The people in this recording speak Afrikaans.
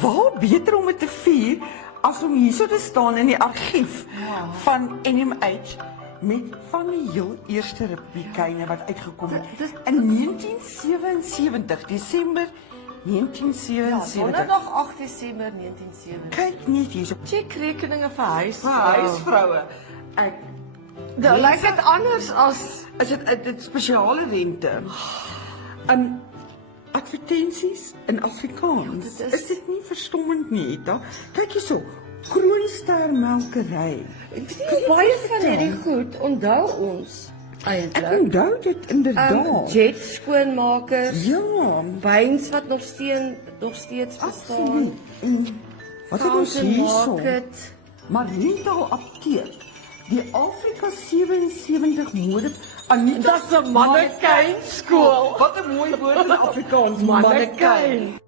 Waar beter om het te vier as om hier so te staan in die argief van NMH met van die heel eerste republikeine wat uitgekom het in 1977, Desember 1977. Donderdag 8 Desember 1977. Kyk net hierso. Checkrekeninge vir Huisvroue. Ek Dit lyk dit anders as is dit spesiale rente. Advertensies in Afrikaans. Ja, dit is dit nie verstommend nie, Eta? Kyk hierso. Kroonster melkery. baie van hierdie goed onthou ons Ek eintlik. onthou dit inderdaad. Jet skoonmakers, Ja, byns wat nog steeds bestaan. absoluut. Wat het ons Fountain hierso? Market. Maar Retail Apteek. Die Afrika 77 mode. Anita Dis 'n mannequin skool. Wat 'n mooi woord in Afrikaans, Mannequin.